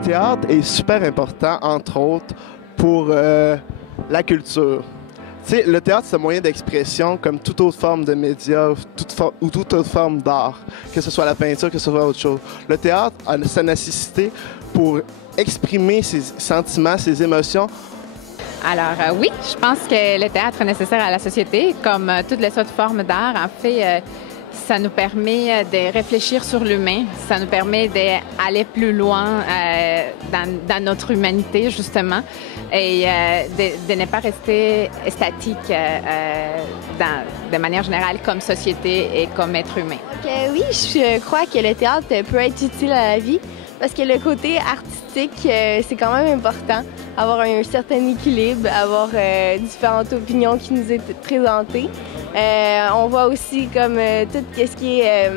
théâtre est super important, entre autres, pour la culture. Tu sais, le théâtre, c'est un moyen d'expression comme toute autre forme de média ou toute autre forme d'art, que ce soit la peinture, que ce soit autre chose. Le théâtre a sa nécessité pour exprimer ses sentiments, ses émotions. Alors oui, je pense que le théâtre est nécessaire à la société, comme toutes les autres formes d'art. En fait, ça nous permet de réfléchir sur l'humain, ça nous permet d'aller plus loin dans notre humanité, justement, et de ne pas rester statique de manière générale comme société et comme être humain. Donc, oui, je crois que le théâtre peut être utile à la vie parce que le côté artistique, c'est quand même important. Avoir un certain équilibre, avoir différentes opinions qui nous est présentées. On voit aussi comme tout ce qui est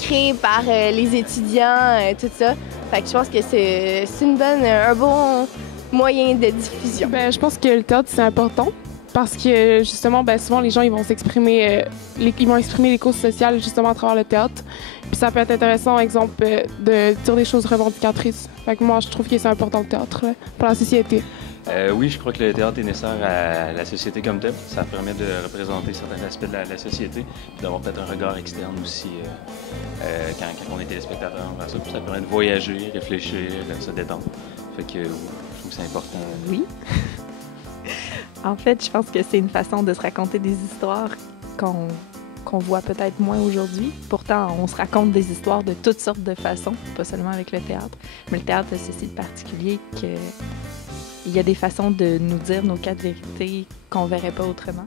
créé par les étudiants, tout ça. Fait que je pense que c'est un bon moyen de diffusion. Ben, je pense que le théâtre, c'est important parce que, justement, ben, souvent, les gens ils vont s'exprimer, ils vont exprimer les causes sociales, justement, à travers le théâtre. Puis ça peut être intéressant, par exemple, de dire des choses revendicatrices. Fait que moi, je trouve que c'est important, le théâtre, pour la société. Oui, je crois que le théâtre est nécessaire à la société comme telle. Ça permet de représenter certains aspects de la société, puis d'avoir peut-être un regard externe aussi quand on est téléspectateur envers ça. Puis ça permet de voyager, réfléchir, se détendre. Fait que je trouve que c'est important. Oui. En fait, je pense que c'est une façon de se raconter des histoires qu'on voit peut-être moins aujourd'hui. Pourtant, on se raconte des histoires de toutes sortes de façons, pas seulement avec le théâtre. Mais le théâtre a ceci de particulier qu'il y a des façons de nous dire nos quatre vérités qu'on ne verrait pas autrement.